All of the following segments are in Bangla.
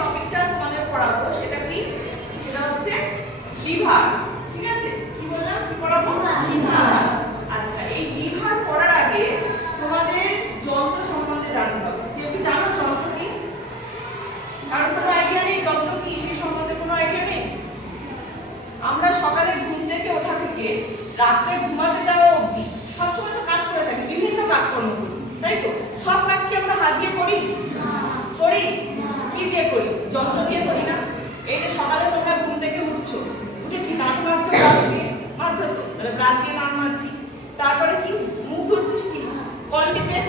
টপিকটা তোমাদের পড়াবো সেটা কি, সেটা হচ্ছে লিভার। ঠিক আছে, কি বললাম, কি পড়াবো? লিভার। আচ্ছা, এই লিভার পড়ার আগে তোমাদের যন্ত্র সম্বন্ধে জানতে হবে। কেউ কি জানো যন্ত্র কি? কারণ কোনো আইডিয়া নেই যন্ত্র কি, সেই সম্বন্ধে কোনো আইডিয়া নেই? আমরা সকালে ঘুম থেকে ওঠা থেকে রাত্রে ঘুমাতে যাওয়া অবধি সবসময় তো কাজ করে থাকি, বিভিন্ন কাজকর্ম করি, তাই তো? সব কাজ কি আমরা হাত দিয়ে করি? করি। কি দিয়ে করি? যন্ত্র দিয়ে করি না? এই যে সকালে তোমরা ঘুম থেকে উঠছো, উঠে কি দাঁত মাজছো? ব্রাশ দিয়ে মাজছো তো, তাহলে ব্রাশ দিয়ে দাঁত মাজছি। তারপরে কি মুখ ধুচ্ছিস কি? কল টিপে,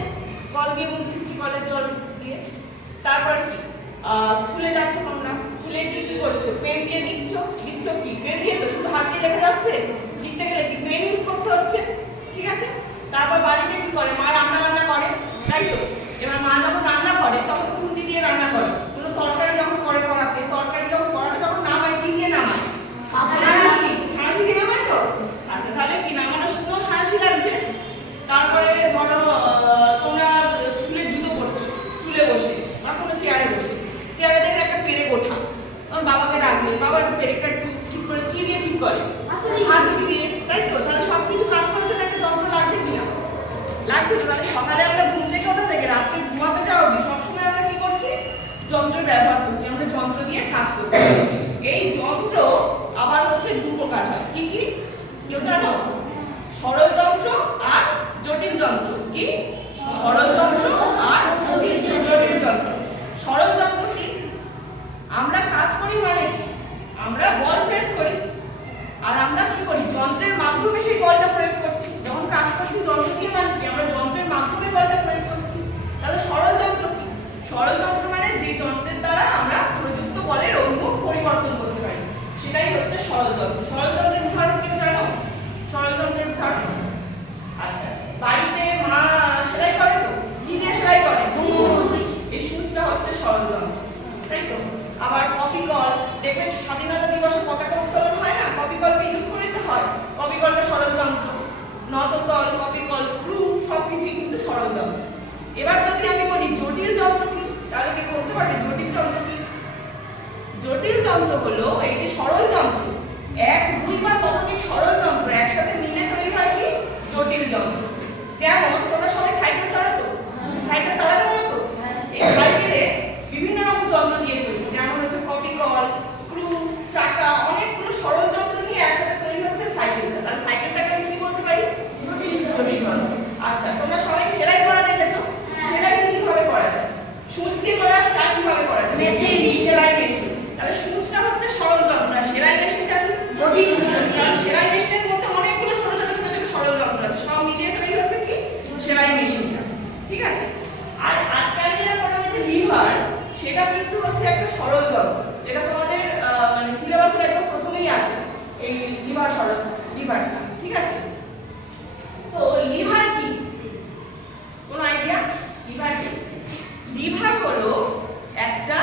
কল দিয়ে মুখ ধুচ্ছি, কলের জল দিয়ে। তারপরে কি স্কুলে যাচ্ছ তোমরা, স্কুলে গিয়ে কি করছো? পেন দিয়ে লিখছো কি? পেন দিয়ে তো শুধু হাত দিয়ে লেখা যাচ্ছে? লিখতে গেলে কি পেন ইউজ করতে হচ্ছে? ঠিক আছে। তারপর বাড়িতে কি করে? মা রান্না বান্না করে, তাই তো? এবার মা যখন রান্না করে তখন তো খুন্তি দিয়ে রান্না করে। কোনো তরকারি যখন করে করাতে, তরকারি যখন করাতে যখন নামায় কি দিয়ে নামায়? সাঁড়াশি দিয়ে নামায় তো? আচ্ছা, তাহলে কি নামানোর সময় সাঁড়াশি লাগছে। তারপরে ধরো তোমরা স্কুলের জুতো পরছো তুলে বসে বা কোনো চেয়ারে বসে, চেয়ারে দেখে একটা পেরেক ওঠা, তোমার বাবাকে ডাকবে, বাবা একটু পেরেকটা একটু ঠিক করে, কি দিয়ে ঠিক করে? হাত দুটি দিয়ে, তাই তো? তাহলে সবকিছু কাজ করার জন্য একটা যন্ত্র লাগছে কিনা? লাগছে তো। তাহলে সকালে আমরা ঘুম থেকে ওঠা থেকে রাত্রে ঘুমাতে যাওয়া অবধি সবসময় আমরা কি করছি? যন্ত্রের ব্যবহার করছি, আমরা যন্ত্র দিয়ে কাজ করছি। এই যন্ত্র আবার হচ্ছে দু প্রকার হয়, কি কি কেউ জানো? সরল যন্ত্র আর জটিল যন্ত্র। কি? সরল যন্ত্র আর জটিল যন্ত্র। সরল যন্ত্র কি? আমরা কাজ করি মানে কি? আমরা বল প্রয়োগ করি, আর আমরা কি করি? যন্ত্রের মাধ্যমে সেই বলটা প্রয়োগ করছি। যখন কাজ করছি যন্ত্র দিয়ে মানে কি? আমরা যন্ত্রের মাধ্যমে বলটা প্রয়োগ করছি। তাহলে সরল যন্ত্র কি? সরল যন্ত্র মানে যে যন্ত্রের দ্বারা আমরা প্রযুক্ত বলের অভিমুখ পরিবর্তন করতে পারি, সেটাই হচ্ছে সরল যন্ত্র। সরল যন্ত্রের উদাহরণ কেউ জানো? সরল যন্ত্রের উদাহরণ? আচ্ছা, বাড়িতে মা সেলাই করে তো, কি দিয়ে সেলাই করে? এই সূচটা হচ্ছে সরল যন্ত্র, তাই তো? আবার কপি কল, দেখবেন স্বাধীনতা দিবসে পতাকা উত্তোলন হয় না, কপি কলকে ইউজ করতে হয়, কপি কলটা সরল যন্ত্র। নততল, কপি কল, স্ক্রু সবকিছুই কিন্তু সরল যন্ত্র। এবার যদি আমি বলি জটিল যন্ত্র কি, তাহলে কি বলতে পারবে জটিল যন্ত্র কি? জটিল যন্ত্র হলো এই যে সরল যন্ত্র, এক দুই বা ততোধিক সরল যন্ত্র একসাথে মিলে তৈরি হয় কি? জটিল যন্ত্র। যেমন তোমরা সবাই সাইকেল চালাতো, সাইকেল চালাতে পারো তো? এই সাইকেলে বিভিন্ন রকম যন্ত্র দিয়ে তৈরি, যেমন হচ্ছে কপি কল, স্ক্রু, চাকা, অনেকগুলো সরল যন্ত্র নিয়ে একসাথে তৈরি হচ্ছে সাইকেলটা। তাহলে সাইকেলটাকে আমি কি বলতে পারি? জটিল যন্ত্র। আচ্ছা, তোমরা সবাই সেলাই করা দেখেছো? সেলাই কিভাবে করা যায়? সুচ দিয়ে করা যায়, আর কিভাবে করা যায়? মেশিন, সেলাই মেশিন। তাহলে সুচটা হচ্ছে সরল যন্ত্র, আর সেলাই মেশিনটা কি? জটিল যন্ত্র। সেলাই মেশিনের মধ্যে অনেকগুলো ছোট ছোট সরল যন্ত্র আছে, সব মিলিয়ে তৈরি হচ্ছে কি? সেলাই মেশিনটা। ঠিক আছে। আর আজকাল যেটা পড়া হয়েছে লিভার, সেটা কিন্তু হচ্ছে একটা সরল যন্ত্র, যেটা তোমাদের মানে সিলেবাসের একদম প্রথমেই আছে, এই লিভার সরল লিভারটা। ঠিক আছে। তো লিভার কি? কোন আইডিয়া? লিভার কি? লিভার হলো একটা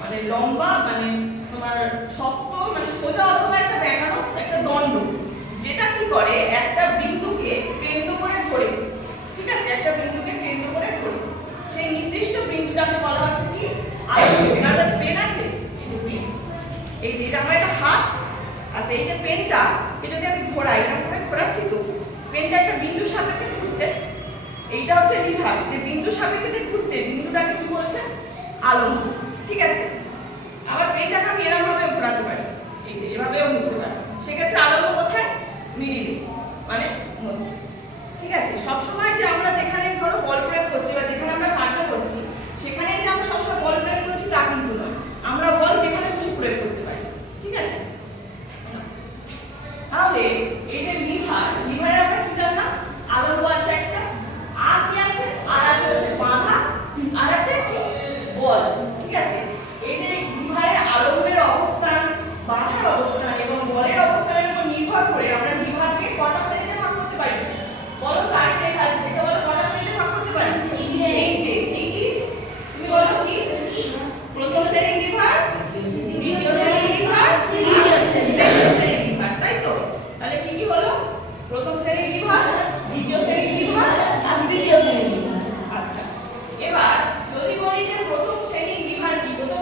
মানে লম্বা, মানে তোমার শক্ত, মানে সোজা অথবা একটা বেঁকানো একটা দণ্ড, যেটা কি করে একটা বিন্দুকে কেন্দ্র করে ধরে। ঠিক আছে, একটা বিন্দুকে কেন্দ্র করে ধরে সেই নির্দিষ্ট বিন্দুটাকে বলা হচ্ছে কি? আয়তন। যার কাছে পেন আছে, এই যে পেন, এই যে এটা আমার একটা হাত। আচ্ছা, এই যে পেনটা যদি আমি ঘোরাই, এটা করে ঘোরাচ্ছি তো, পেনটা একটা বিন্দুর সাপেক্ষে ঘুরছে। এইটা হচ্ছে লিভার, যে বিন্দুর সাপেক্ষে যে ঘুরছে, বিন্দুটাকে কি বলছে? আলম্ব। ঠিক আছে। আবার পেনটাকে আমি এরকম ভাবে ঘোরাতে পারি, এই যে এভাবেও ঘুরতে পারি। সেক্ষেত্রে আলম্ব কোথায়? মিডিলে, মানে মধ্যে। ঠিক আছে। সবসময় যে আমরা যেখানে ধরো বল প্রয়োগ করছি বা যেখানে আমরা কার্য করছি, সেখানেই যে আমরা সবসময় বল প্রয়োগ করছি তা কিন্তু নয়। আমরা বল যেখানে খুশি প্রয়োগ করতে পারি। ঠিক আছে। তাহলে এই যে লিভার, লিভারে আমরা কি জানলাম? আলম্ব আছে একটা, আর কি আছে? আর আছে হচ্ছে বাঁধা, আর আছে কি? বল। ঠিক আছে। এই যে লিভারের আলম্বের অবস্থান, বাঁধার অবস্থান এবং বলের অবস্থানের উপর নির্ভর করে আমরা লিভারকে কটা শ্রেণীতে ভাগ করতে পারি? বলো, চারটে আছে, দেখে বলো কটা শ্রেণীতে ভাগ করতে পারি? তিনটে। কি কি? তুমি বলো কি? প্রথম শ্রেণীর লিভার, দ্বিতীয় শ্রেণীর লিভার, তৃতীয় শ্রেণীর লিভার, তাই তো? তাহলে কি কি হলো? প্রথম শ্রেণীর লিভার, দ্বিতীয় শ্রেণীর লিভার আর তৃতীয় শ্রেণীর লিভার। আচ্ছা, এবার যদি বলি যে প্রথম শ্রেণীর লিভার কি? প্রথম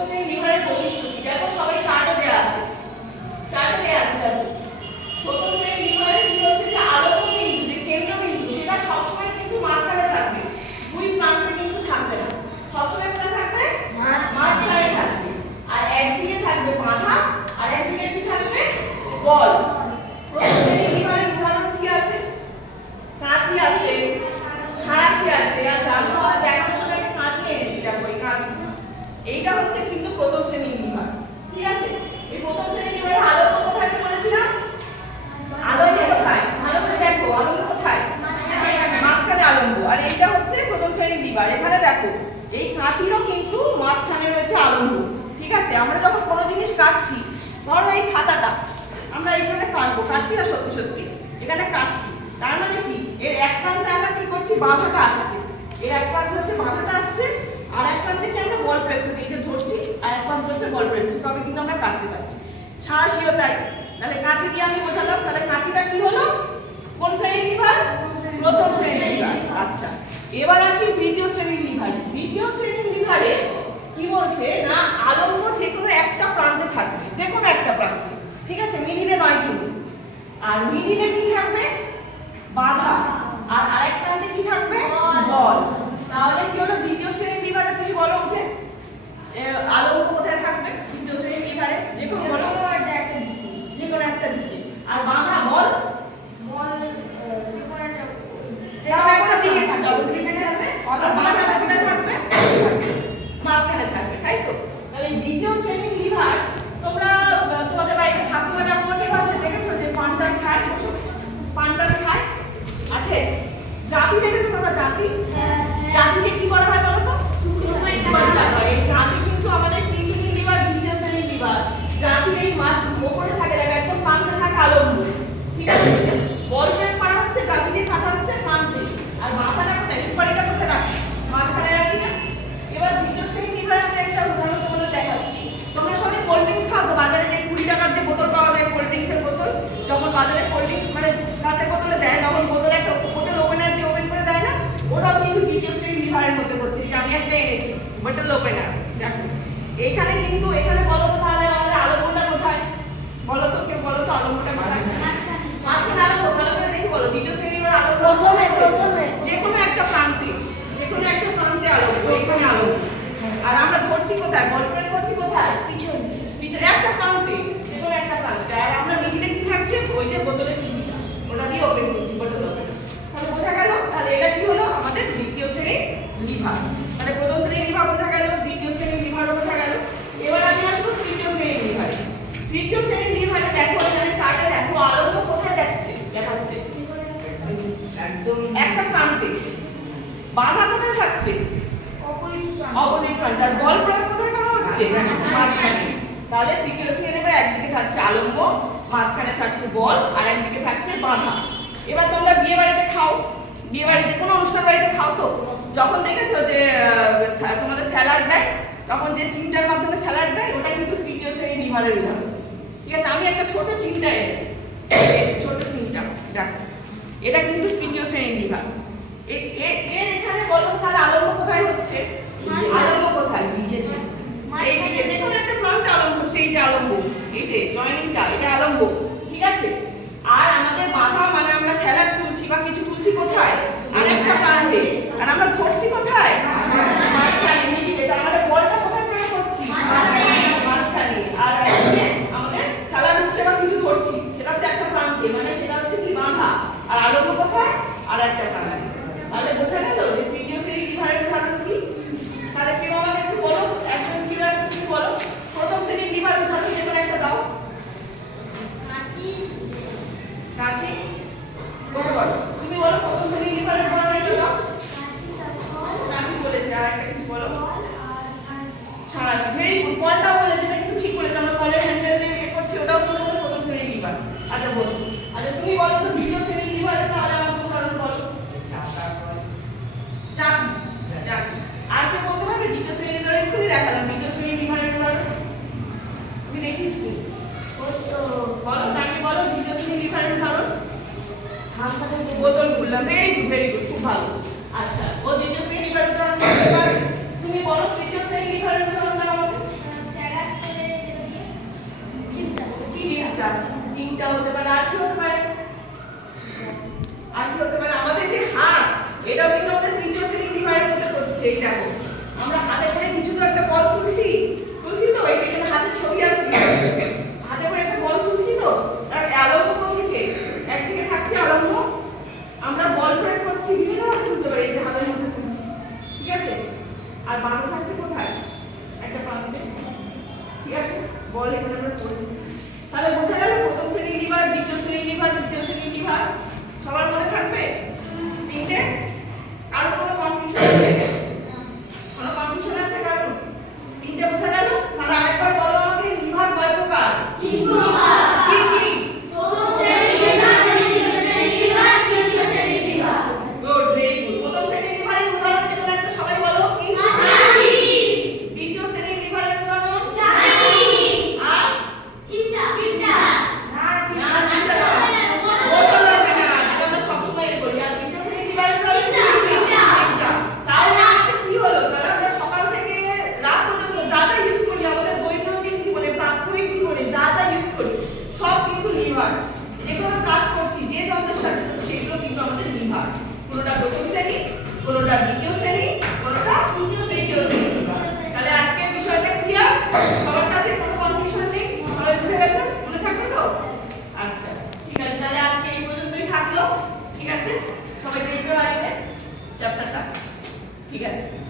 এইটা হচ্ছে কিন্তু প্রথম শ্রেণীর লিভার, ঠিক আছে? এই প্রথম শ্রেণীর লিভারে আলম্ব কোথায় আমি বলেছিলাম? আলম্ব কোথায়? ভালো করে দেখো, আলম্ব কোথায়? মাঝখানে আলম্ব। আর এইটা হচ্ছে প্রথম শ্রেণীর লিভার। এখানে দেখো এই কাঁচিরও কিন্তু মাঝখানে রয়েছে আলম্ব, ঠিক আছে? আমরা যখন কোনো জিনিস কাটছি, ধরো এই খাতাটা আমরা এখানে কাটবো, কাটছি না সত্যি সত্যি, এখানে কাটছি, তার মানে কি এর এক প্রান্তে আমরা কি করছি, বাধাটা আসছে, এর এক প্রান্তে হচ্ছে বাধাটা আসছে, আর এক প্রান্তে কি আমরা বল প্রয়োগ করছি, এই যে ধরছি, আর এক প্রান্তে হচ্ছে বল প্রয়োগ করছি, তবে কিন্তু আমরা কাটতে পারছি। সাঁড়াশিও তাই। তাহলে কাঁচি দিয়ে আমি বোঝালাম, তাহলে কাঁচিটা কি হলো? কোন শ্রেণীর লিভার? প্রথম শ্রেণীর লিভার। আচ্ছা, এবার আসি তৃতীয় শ্রেণীর লিভার। দ্বিতীয় শ্রেণীর লিভারে কি বলছে না, আলম্ব যে কোনো একটা প্রান্তে থাকবে, যে কোনো একটা প্রান্তে, ঠিক আছে? মিডিলে নয় কিন্তু। আর মিডিলে কি থাকবে? বাধা। আর আরেক প্রান্তে কি থাকবে? বল। তাহলে কি হলো দ্বিতীয় শ্রেণীর লিভারে? তুমি বলো উঠে, আলম্ব কোথায় থাকবে দ্বিতীয় শ্রেণীর লিভারে? যে কোনো একটা দিকে। আর বাধা, বল মাঝখানে থাকবে, তাই তো? তাহলে দ্বিতীয় শ্রেণীর লিভার তোমরা তোমাদের বাড়িতে ঠাকুমা ঠাকুমাকে বাচ্চা দেখেছো যে পান্টার খায়, পান্টার খায় আছে? জাতি দেখেছো তোমরা? জাতি, জাতিকে কি করা হয় বলো তো? এই জাতি কিন্তু আমাদের কি শ্রেণীর লিভার? দ্বিতীয় শ্রেণীর লিভার। জাতির এই ওপরে থাকে, দেখো একদম প্রান্তে থাকে আলম্ব, ঠিক আছে? বল প্রয়োগ করা হচ্ছে, জাতিকে কাটা হচ্ছে প্রান্তে। আর মাথাটা কোথায়? সুপারিটা কোথায় রাখি? মাঝখানে রাখি না? এবার দ্বিতীয় শ্রেণীর লিভার আমি একটা উদাহরণ তোমাদের দেখাচ্ছি। তোমরা সবাই কোল্ড ড্রিঙ্কস খাও তো? বাজারে যে 20 টাকার যে বোতল পাওয়া যায়, কোল্ড ড্রিঙ্কসের বোতল, যখন বাজারে কোল্ড ড্রিঙ্কস মানে কাঁচের বোতলে দেয়, তখন বোতলে একটা বোতল ওপেনার দিয়ে ওপেন করে দেয় না? ওটাও কিন্তু দ্বিতীয় শ্রেণীর লিভারের মধ্যে পড়ছে। যে আমি একটা এনেছি বোতল ওপেনার, দেখো এখানে কিন্তু, এখানে বলো তো তাহলে আমাদের আলম্বটা কোথায় বলো তো? কেউ বলো তো আলম্বটা কোথায়? মাঝখানে আলম্ব। ভালো করে দেখে বলো, দ্বিতীয় শ্রেণীর লিভার আলম্ব প্রথমে যে কোনো একটা প্রান্তে, যে কোনো একটা প্রান্তে আলম্ব, এখানে আলম্ব। আর আমরা ধরছি কোথায়? বল প্রয়োগ করছি কোথায়? পিছনে একটা প্রান্তে, যে কোনো একটা প্রান্তে। আর আমরা মিডিলে কি থাকছে? ওই যে বোতলের ছিপিটা, ওটা দিয়ে ওপেন করছি, বোতল ওপেন। তাহলে বোঝা গেল? তাহলে এটা কি হলো? আমাদের দ্বিতীয় শ্রেণীর লিভার। মানে প্রথম শ্রেণীর লিভার বোঝা গেল, দ্বিতীয় শ্রেণীর লিভারও বোঝা গেল। এবার আমি আসবো তৃতীয় শ্রেণীর লিভারে। তৃতীয় শ্রেণীর লিভারে দেখো, এখানে চার্টে দেখো আলম্ব কোথায় দেখাচ্ছে? একদম একটা প্রান্তে। বাধা কোথায় থাকছে? অপোজিট প্রান্তে। আর বল প্রয়োগ কোথায় করা হচ্ছে? মাঝখানে। তাহলে তৃতীয় শ্রেণীর লিভারে একদিকে থাকছে আলম্ব, মাঝখানে থাকছে বল, আর একদিকে থাকছে বাধা। এবার তোমরা বিয়ে বাড়িতে খাও, বিয়ে বাড়িতে কোনো অনুষ্ঠান বাড়িতে খাও তো, যখন দেখেছো যে তোমাদের স্যালাড দেয়, তখন যে চিমটার মাধ্যমে স্যালাড দেয়, ওটা কিন্তু তৃতীয় শ্রেণীর লিভারের উদাহরণ, ঠিক আছে? আমি একটা ছোট চিমটা এনেছি, ছোট চিমটা দেখো, এটা কিন্তু তৃতীয় শ্রেণীর লিভার। এর এখানে বলো তাহলে আলম্ব কোথায় হচ্ছে? আলম্ব কোথায়? এই দিকে যে কোনো একটা প্রান্তে আলম্ব হচ্ছে, এই যে আলম্ব, এই যে জয়েনিংটা, এটা আলম্ব, ঠিক আছে? আর আমাদের বাধা মানে আমরা স্যালাড তুলছি বা কিছু তুলছি কোথায়? আর একটা প্রান্তে। আর আমরা ধরছি কোথায়? মাঝখানে, মিডিলে। তার মানে বলটা কোথায় প্রয়োগ করছি? মাঝখানে। আর এদিকে আমাদের স্যালাড উঠছে বা কিছু ধরছি, সেটা হচ্ছে একটা প্রান্তে, মানে সেটা হচ্ছে কি? বাধা। আর আলম্ব কোথায়? আর একটা প্রান্তে। তাহলে বোঝা গেল যে তৃতীয় শ্রেণীর লিভারের উদাহরণ কি? তাহলে কেউ আমাকে একটু বলো, একজন কিভাবে তুমি বলো প্রথম শ্রেণীর লিভারের উদাহরণ যে কোনো একটা দাও। কাঁচি, বরাবর। তুমি বলো প্রথম শ্রেণীর লিভারের উদাহরণ একটা দাও। কাঁচি বলেছে, আর একটা কিছু বলো। সাঁড়াশি, ভেরি গুড। কলটাও বলেছে, এটা কিন্তু ঠিক বলেছে। আমরা কলের হ্যান্ডেল দিয়ে ইয়ে করছি, ওটাও তো বলে প্রথম শ্রেণীর লিভার। আচ্ছা বসো। আচ্ছা তুমি বলো তো দ্বিতীয় শ্রেণীর লিভারের তাহলে আমাকে উদাহরণ বলো। চাকরি। আর কেউ বলতে পারবে দ্বিতীয় শ্রেণীর লিভার? এক্ষুনি দেখালাম দ্বিতীয় শ্রেণীর লিভারের উদাহরণ, তুমি দেখিয়েছি। বলো, তাকে বলো দ্বিতীয় শ্রেণীর লিভারের উদাহরণ। বোতল খুললাম, ভেরি গুড, ভেরি গুড, খুব ভালো। আচ্ছা, ও দ্বিতীয় শ্রেণীর লিভারের উদাহরণ বলতে পারবে। তুমি বলো তৃতীয় শ্রেণীর লিভারের উদাহরণ দাও আমাকে। চিমটা হতে পারে, আর কি হতে পারে? আর কি হতে পারে? আমাদের যে হাত, এটাও কিন্তু আমাদের তৃতীয় শ্রেণীর লিভারের মধ্যে পড়ছে। এই দেখো, আমরা হাতে করে কিছু তো একটা বল তুলছি তো, এই যেখানে হাতের ছবি আছে, হাতে করে একটা বল তুলছি তো, তার আলম্ব কোথেকে? একদিকে থাকছে আলম্ব, আমরা বল প্রয়োগ করছি, বিভিন্নভাবে তুলতে পারি, এই যে হাতের মধ্যে তুলছি, ঠিক আছে? আর বাধা থাকছে কোথায়? একটা বল এখানে আমরা পড়ে দিচ্ছি। তাহলে বোঝা গেল প্রথম শ্রেণীর লিভার, দ্বিতীয় শ্রেণীর লিভার, তৃতীয় শ্রেণীর লিভার সবার মনে থাকবে তিনটে। আর কোনো কনফিউশন আছে? কোনো কনফিউশন আছে কারণ? তিনটে বোঝা গেল? তাহলে আরেকবার বলো আমাকে লিভার কয় প্রকার? তিন প্রকার। কি কি? প্রথম শ্রেণীর লিভার, দ্বিতীয় শ্রেণীর লিভার, তৃতীয় শ্রেণীর লিভার। Good, very good. প্রথম শ্রেণীর লিভারের উদাহরণ যেগুলো একটা সবাই বলো কি? ছাতি। দ্বিতীয় শ্রেণীর লিভারের উদাহরণ? ছাতি। আর চিমটা। চিমটা। না চিমটা না। বোতল হবে না, এটা আমরা সবসময় করি। আর তৃতীয় শ্রেণীর লিভারের উদাহরণ? চিমটা। চিমটা। তাহলে আমাদের কি হলো? তাহলে আমরা সকাল থেকে রাত পর্যন্ত যা যা ইউজ করি আমাদের দৈনন্দিন জীবনে, প্রাত্যহিক জীবনে যা যা ইউজ করি সব কিন্তু লিভার। যে কোনো কাজ করছি, যে যন্ত্রের সাথে সেগুলো কিন্তু আমাদের লিভার। কোনোটা প্রথম শ্রেণী, কোনোটা দ্বিতীয় শ্রেণী,